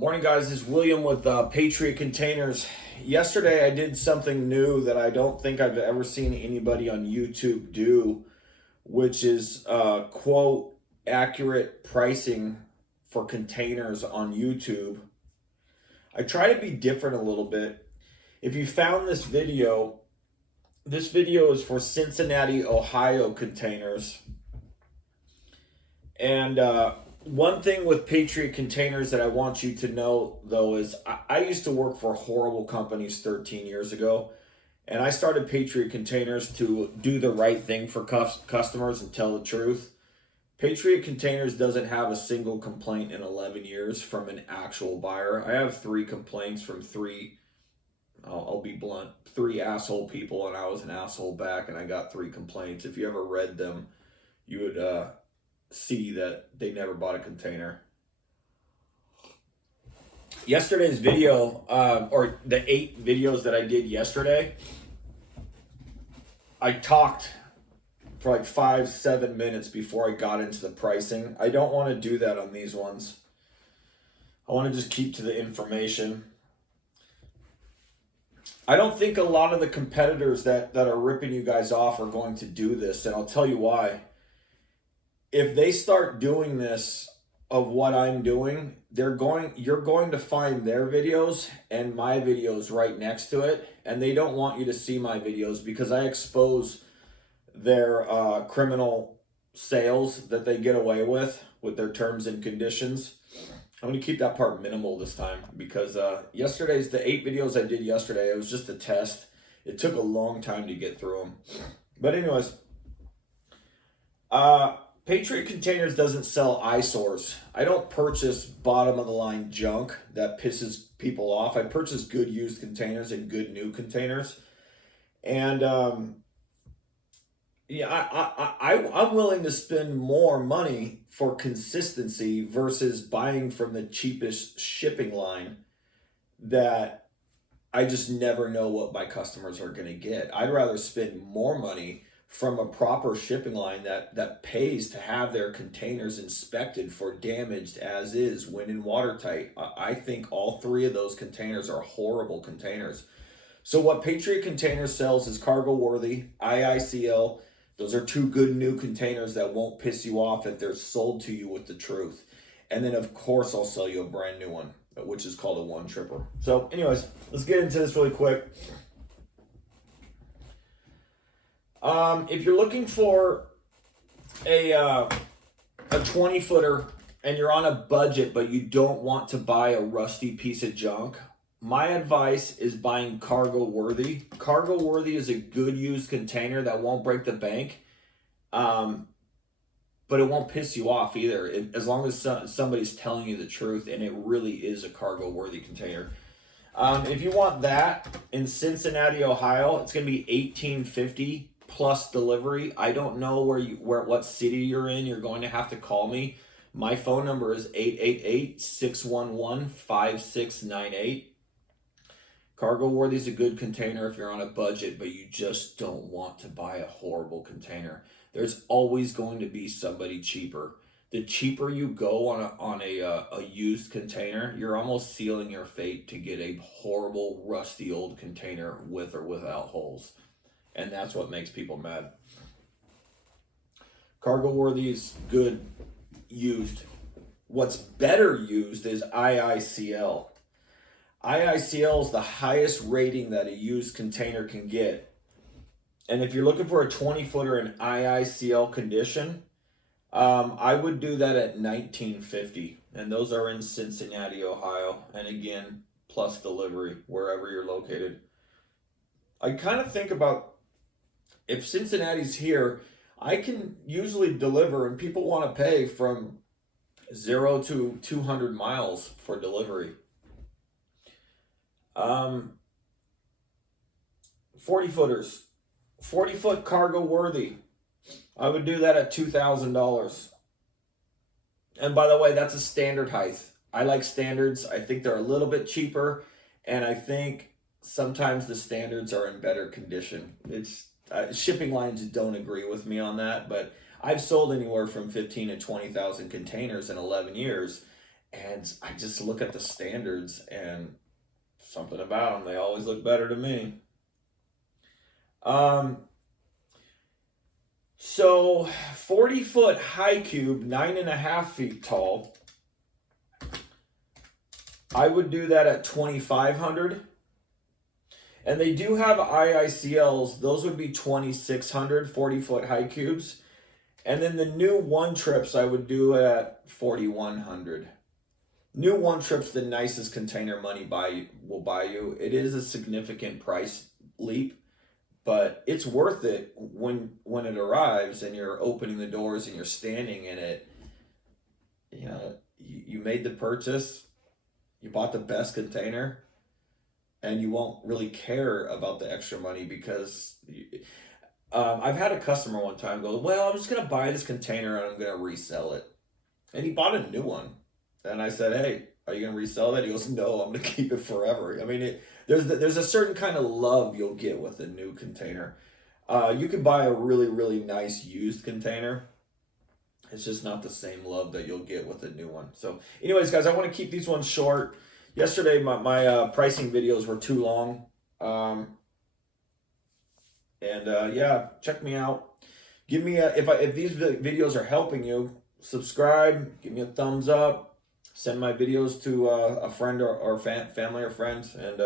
Morning, guys. This is William with Patriot Containers. Yesterday, I did something new that I don't think I've ever seen anybody on YouTube do, which is quote accurate pricing for containers on YouTube. I try to be different a little bit. If you found this video is for Cincinnati, Ohio containers. And one thing with Patriot Containers that I want you to know, though, is I used to work for horrible companies 13 years ago. And I started Patriot Containers to do the right thing for customers and tell the truth. Patriot Containers doesn't have a single complaint in 11 years from an actual buyer. I have 3 complaints from 3, I'll be blunt, 3 asshole people, and I was an asshole back, and I got 3 complaints. If you ever read them, you would see that they never bought a container. Yesterday's video, or the 8 videos that I did yesterday, I talked for like 5-7 minutes before I got into the pricing. I don't want to do that on these ones. I want to just keep to the information. I don't think a lot of the competitors that are ripping you guys off are going to do this, and I'll tell you why. If they start doing this of what I'm doing, you're going to find their videos and my videos right next to it, and they don't want you to see my videos because I expose their criminal sales that they get away with their terms and conditions. I'm going to keep that part minimal this time because the 8 videos I did yesterday, it was just a test. It took a long time to get through them. But anyways, Patriot Containers doesn't sell eyesores. I don't purchase bottom of the line junk that pisses people off. I purchase good used containers and good new containers. And I'm willing to spend more money for consistency versus buying from the cheapest shipping line that I just never know what my customers are going to get. I'd rather spend more money from a proper shipping line that pays to have their containers inspected for damaged as is, when in watertight. I think all 3 of those containers are horrible containers. So what Patriot Containers sells is cargo worthy, IICL. Those are 2 good new containers that won't piss you off if they're sold to you with the truth. And then of course I'll sell you a brand new one, which is called a one tripper. So anyways, let's get into this really quick. If you're looking for a 20-footer and you're on a budget but you don't want to buy a rusty piece of junk, my advice is buying cargo worthy. Cargo worthy is a good used container that won't break the bank, but it won't piss you off either, as long as somebody's telling you the truth and it really is a cargo worthy container. If you want that in Cincinnati, Ohio, it's going to be $18.50 plus delivery. I don't know what city you're in. You're going to have to call me. My phone number is 888-611-5698. Cargo worthy is a good container if you're on a budget, but you just don't want to buy a horrible container. There's always going to be somebody cheaper. The cheaper you go on a used container, you're almost sealing your fate to get a horrible, rusty old container with or without holes. And that's what makes people mad. Cargo worthy is good used. What's better used is IICL. IICL is the highest rating that a used container can get. And if you're looking for a 20-footer in IICL condition, I would do that at $19.50. And those are in Cincinnati, Ohio. And again, plus delivery, wherever you're located. I kind of think about, if Cincinnati's here, I can usually deliver, and people want to pay from 0 to 200 miles for delivery. 40-footers, 40-foot cargo worthy. I would do that at $2,000. And by the way, that's a standard height. I like standards. I think they're a little bit cheaper, and I think sometimes the standards are in better condition. Shipping lines don't agree with me on that, but I've sold anywhere from 15 to 20,000 containers in 11 years, And I just look at the standards and something about them, they always look better to me. So 40-foot high cube, 9.5 feet tall. I would do that at 2,500. And they do have IICLs. Those would be 2,600 40-foot high cubes. And then the new one trips I would do at 4,100. New one trips the nicest container money will buy you. It is a significant price leap, but it's worth it when it arrives and you're opening the doors and you're standing in it. You know, you made the purchase, you bought the best container, and you won't really care about the extra money because I've had a customer one time go, well, I'm just going to buy this container and I'm going to resell it. And he bought a new one. And I said, hey, are you going to resell that? He goes, no, I'm going to keep it forever. I mean, there's a certain kind of love you'll get with a new container. You can buy a really, really nice used container. It's just not the same love that you'll get with a new one. So anyways, guys, I want to keep these ones short. Yesterday, my pricing videos were too long. Yeah, check me out. Give me if these videos are helping you, subscribe, give me a thumbs up, send my videos to a friend or family or friends, and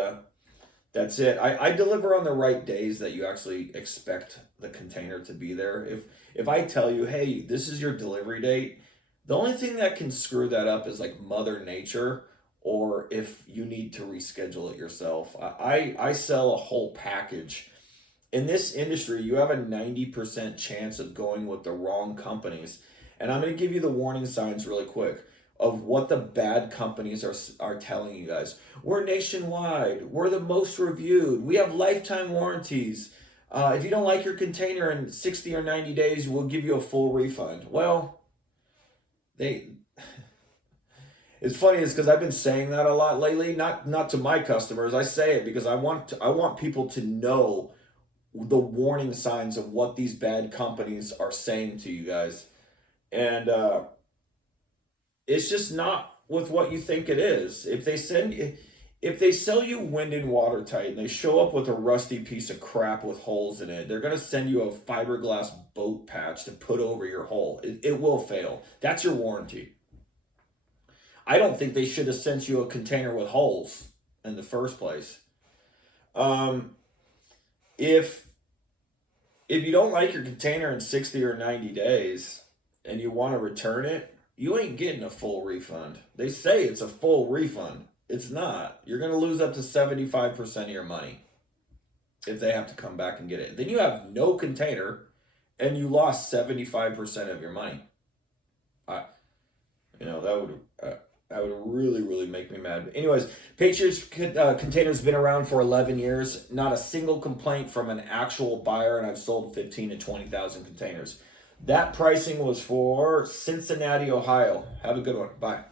that's it. I deliver on the right days that you actually expect the container to be there. If I tell you, hey, this is your delivery date, the only thing that can screw that up is like Mother Nature, or if you need to reschedule it yourself. I sell a whole package. In this industry, you have a 90% chance of going with the wrong companies. And I'm going to give you the warning signs really quick of what the bad companies are telling you guys. We're nationwide. We're the most reviewed. We have lifetime warranties. If you don't like your container in 60 or 90 days, we'll give you a full refund. Well, it's funny is because I've been saying that a lot lately, not to my customers. I say it because I want people to know the warning signs of what these bad companies are saying to you guys. And it's just not with what you think it is. If they sell you wind and watertight and they show up with a rusty piece of crap with holes in it, they're going to send you a fiberglass boat patch to put over your hole. It will fail. That's your warranty. I don't think they should have sent you a container with holes in the first place. If you don't like your container in 60 or 90 days and you want to return it, you ain't getting a full refund. They say it's a full refund. It's not. You're going to lose up to 75% of your money if they have to come back and get it. Then you have no container and you lost 75% of your money. That would really, really make me mad. But anyways, Patriot Containers been around for 11 years. Not a single complaint from an actual buyer, and I've sold 15 to 20,000 containers. That pricing was for Cincinnati, Ohio. Have a good one. Bye.